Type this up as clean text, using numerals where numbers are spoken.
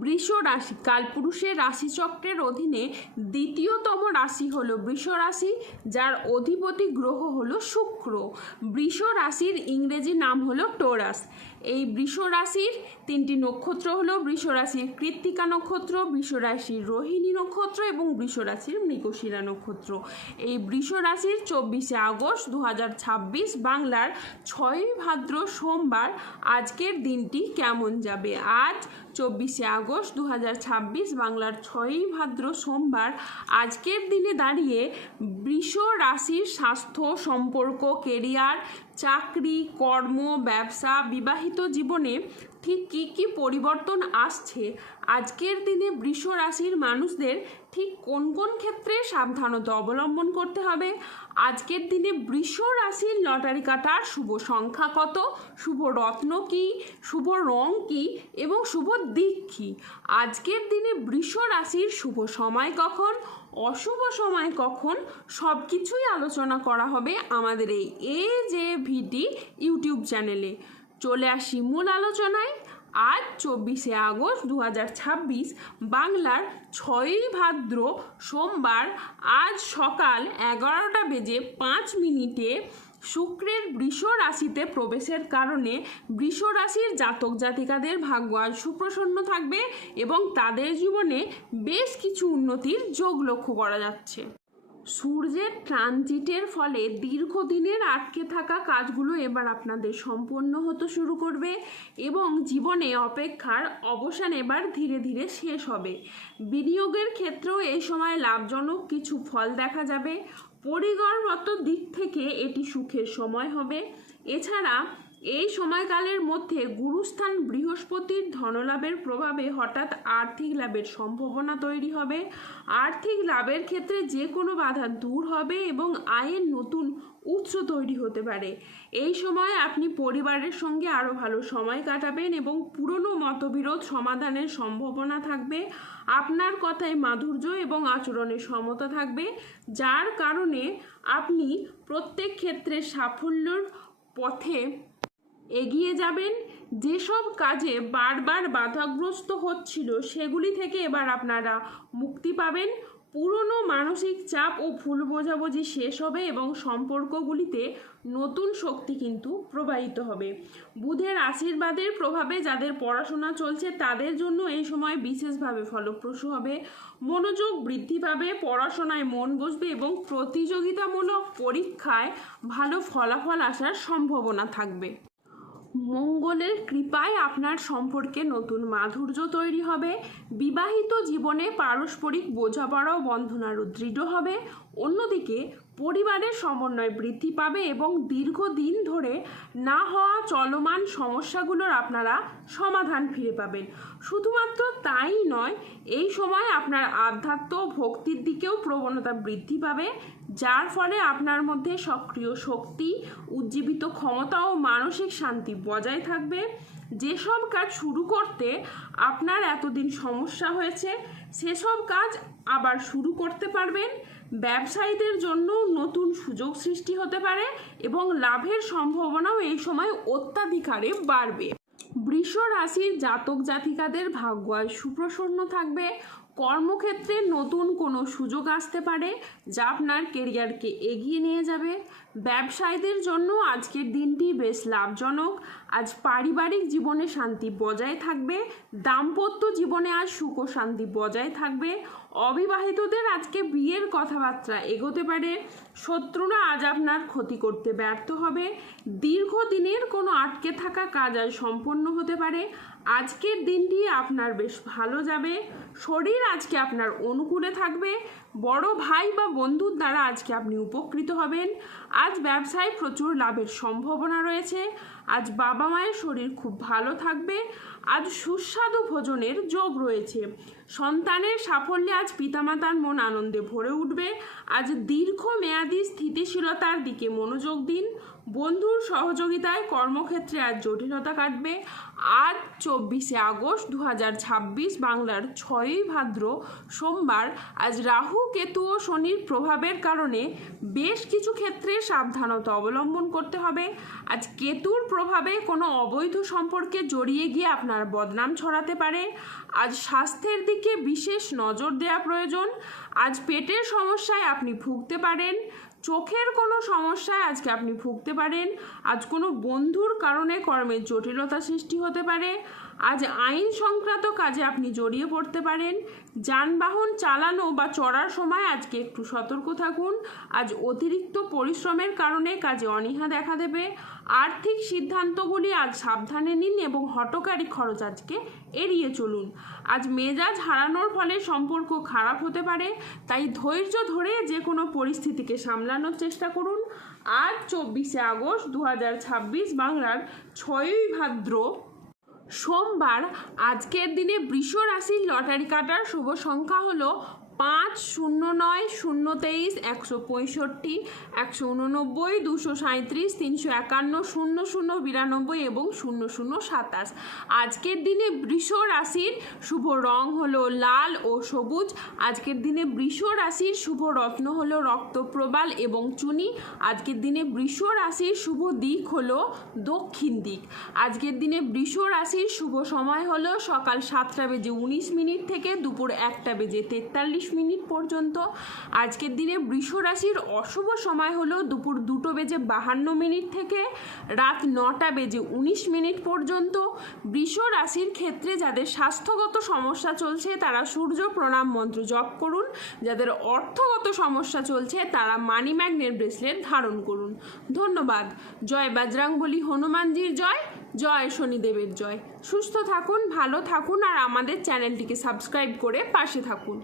বৃষ রাশি কালপুরুষের রাশিচক্রের অধীনে দ্বিতীয়তম রাশি হলো বৃষ রাশি, যার অধিপতি গ্রহ হলো শুক্র। বৃষ রাশির ইংরেজি নাম হলো টোরাস। এই বৃষ রাশির তিনটি নক্ষত্র হলো বৃষ রাশির কৃত্তিকা নক্ষত্র, বৃষ রাশির রোহিণী নক্ষত্র এবং বৃষ রাশির মৃগশিরা নক্ষত্র। এই বৃষ রাশির 24শে আগস্ট 2026 বাংলার 6ই ভাদ্র সোমবার আজকের দিনটি কেমন যাবে। আজ 24শে আগস্ট 2026 বাংলার 6ই ভাদ্র সোমবার আজকের দিনে দাঁড়িয়ে বৃষ রাশির স্বাস্থ্য, সম্পর্ক, কেরিয়ার, চাকরি, কর্ম, ব্যবসা, বিবাহিত জীবনে ঠিক কী কী পরিবর্তন আসছে, আজকের দিনে বৃষ রাশির মানুষদের ঠিক কোন কোন ক্ষেত্রে সাবধানতা অবলম্বন করতে হবে, আজকের দিনে বৃষ রাশির লটারি কাটার শুভ সংখ্যা কত, শুভ রত্ন কী, শুভ রং কী এবং শুভ দিক কী, আজকের দিনে বৃষ রাশির শুভ সময় কখন, অশুভ সময় কখন, সব কিছুই আলোচনা করা হবে আমাদের এই AJVD ইউটিউব চ্যানেলে। চলে আসি মূল আলোচনায়। আজ 24শে আগস্ট 2026 বাংলার 6ই ভাদ্র সোমবার আজ সকাল 11:05 শুক্রের বৃষ রাশিতে প্রবেশের কারণে বৃষ রাশির জাতক জাতিকাদের ভাগ্য আজ সুপ্রসন্ন থাকবে এবং তাদের জীবনে বেশ কিছু উন্নতির যোগ লক্ষ্য করা যাচ্ছে। সূর্যের ট্রানজিটের ফলে দীর্ঘদিনের আটকে থাকা কাজগুলো এবার আপনাদের সম্পন্ন হতে শুরু করবে এবং জীবনে অপেক্ষার অবসান এবার ধীরে ধীরে শেষ হবে। বিনিয়োগের ক্ষেত্রেও এই সময় লাভজনক কিছু ফল দেখা যাবে। পরিবারগত দিক থেকে এটি সুখের সময় হবে। এছাড়া এই সময়কালের মধ্যে গুরুস্থান বৃহস্পতির ধনলাভের প্রভাবে হঠাৎ আর্থিক লাভের সম্ভাবনা তৈরি হবে। আর্থিক লাভের ক্ষেত্রে যে কোনো বাধা দূর হবে এবং আয়ের নতুন উৎস তৈরি হতে পারে। এই সময় আপনি পরিবারের সঙ্গে আরও ভালো সময় কাটাবেন এবং পুরনো মতবিরোধ সমাধানের সম্ভাবনা থাকবে। আপনার কথায় মাধুর্য এবং আচরণে সমতা থাকবে, যার কারণে আপনি প্রত্যেক ক্ষেত্রে সাফল্যের পথে এগিয়ে যাবেন। যেসব কাজে বারবার বাধাগ্রস্ত হচ্ছিল সেগুলি থেকে এবার আপনারা মুক্তি পাবেন। পুরনো মানসিক চাপ ও ভুল বোঝাবুঝি শেষ হবে এবং সম্পর্কগুলিতে নতুন শক্তি কিন্তু প্রবাহিত হবে। বুধের আশীর্বাদের প্রভাবে যাদের পড়াশোনা চলছে তাদের জন্য এই সময় বিশেষভাবে ফলপ্রসূ হবে। মনোযোগ বৃদ্ধি পাবে, পড়াশোনায় মন বসবে এবং প্রতিযোগিতামূলক পরীক্ষায় ভালো ফলাফল আসার সম্ভাবনা থাকবে। মঙ্গলের কৃপায় আপনার সম্পর্কে নতুন মাধুর্য তৈরি হবে। বিবাহিত জীবনে পারস্পরিক বোঝাপড়া ও বন্ধন আরও দৃঢ় হবে। অন্যদিকে পরিবারের সমন্বয় বৃদ্ধি পাবে এবং দীর্ঘদিন ধরে না হওয়া চলমান সমস্যাগুলোর আপনারা সমাধান ফিরে পাবেন। শুধুমাত্র তাই নয়, এই সময় আপনার আধ্যাত্ম ও ভক্তির দিকেও প্রবণতা বৃদ্ধি পাবে, যার ফলে আপনার মধ্যে সক্রিয় শক্তি, উজ্জীবিত ক্ষমতা ও মানসিক শান্তি বজায় থাকবে। যেসব কাজ শুরু করতে আপনার এতদিন সমস্যা হয়েছে সেসব কাজ আবার শুরু করতে পারবেন। ব্যবসায়ীদের জন্য নতুন সুযোগ সৃষ্টি হতে পারে এবং লাভের সম্ভাবনাও এই সময় অত্যাধিকারে বাড়বে। বৃষ রাশির জাতক জাতিকাদের ভাগ্য আজ সুপ্রসন্ন থাকবে। কর্মক্ষেত্রে নতুন কোনো সুযোগ আসতে পারে যা আপনার কেরিয়ারকে এগিয়ে নিয়ে যাবে। ব্যবসায়ীদের জন্য আজকের দিনটি বেশ লাভজনক। আজ পারিবারিক জীবনে শান্তি বজায় থাকবে। দাম্পত্য জীবনে আজ সুখ ও শান্তি বজায় থাকবে। অবিবাহিতদের আজকে বিয়ের কথাবার্তা এগোতে পারে। শত্রুরা আজ আপনার ক্ষতি করতে ব্যর্থ হবে। দীর্ঘদিনের কোনো আটকে থাকা কাজ আজ সম্পন্ন হতে পারে। আজকের দিনটি আপনার বেশ ভালো যাবে। শরীর আজকে আপনার অনুকূলে থাকবে। বড় ভাই বা বন্ধুর দ্বারা আজকে আপনি উপকৃত হবেন। আজ ব্যবসায় প্রচুর লাভের সম্ভাবনা রয়েছে। আজ বাবা মায়ের শরীর খুব ভালো থাকবে। আজ সুস্বাদু ভোজনের যোগ রয়েছে। সন্তানের সাফল্যে আজ পিতামাতার মন আনন্দে ভরে উঠবে। আজ দীর্ঘমেয়াদী স্থিতিশীলতার দিকে মনোযোগ দিন। বন্ধুর সহযোগিতায় কর্মক্ষেত্রে আজ জটিলতা কাটবে। আজ 24শে আগস্ট 2026 বাংলার 6ই ভাদ্র সোমবার। আজ রাহু, কেতু ও শনির প্রভাবের কারণে বেশ কিছু ক্ষেত্রে সাবধানতা অবলম্বন করতে হবে। আজ কেতুর প্রভাবে কোনো অবৈধ সম্পর্কে জড়িয়ে গিয়ে আপনার বদনাম ছড়াতে পারে। আজ স্বাস্থ্যের দিকে বিশেষ নজর দেওয়া প্রয়োজন। আজ পেটের সমস্যায় আপনি ভুগতে পারেন। চোখের কোনো সমস্যায় আজকে আপনি ভুগতে পারেন। আজ কোনো বন্ধুর কারণে কর্মের জটিলতা সৃষ্টি হতে পারে। আজ আইন সংক্রান্ত কাজে আপনি জড়িয়ে পড়তে পারেন। যানবাহন চালানো বা চড়ার সময় আজকে একটু সতর্ক থাকুন। আজ অতিরিক্ত পরিশ্রমের কারণে কাজে অনীহা দেখা দেবে। আর্থিক সিদ্ধান্তগুলি আজ সাবধানে নিন এবং হঠকারী খরচ আজকে এড়িয়ে চলুন। আজ মেজাজ হারানোর ফলে সম্পর্ক খারাপ হতে পারে, তাই ধৈর্য ধরে যে কোনো পরিস্থিতিকে সামলানোর চেষ্টা করুন। আজ 24শে আগস্ট 2026 বাংলার 6ই ভাদ্র সোমবার। আজকের দিনে বৃষ রাশির লটারি কাটার শুভ সংখ্যা হলো 5, 09, 023, 165, 189, 237, 351, 0092 এবং 0027। আজকের দিনে বৃষ রাশির শুভ রং হলো লাল ও সবুজ। আজকের দিনে বৃষ রাশির শুভ রত্ন হলো রক্তপ্রবাল এবং চুনি। আজকের দিনে বৃষ রাশির শুভ দিক হলো দক্ষিণ দিক। আজকের দিনে বৃষ রাশির শুভ সময় হলো সকাল 7:19 থেকে দুপুর 1:43 পর্যন্ত। আজকের দিনে বৃষ রাশির অশুভ সময় হলো দুপুর 2:52 থেকে রাত 9:19 পর্যন্ত। বৃষ রাশির ক্ষেত্রে যাদের স্বাস্থ্যগত সমস্যা চলছে তারা সূর্য প্রণাম মন্ত্র জপ করুন। যাদের অর্থগত সমস্যা চলছে তারা মানি ম্যাগনেট ব্রেসলেট ধারণ করুন। ধন্যবাদ। জয় বজরংবলী হনুমানজির জয়, জয় শনিদেবের জয়। সুস্থ থাকুন, ভালো থাকুন আর আমাদের চ্যানেলটিকে সাবস্ক্রাইব করে পাশে থাকুন।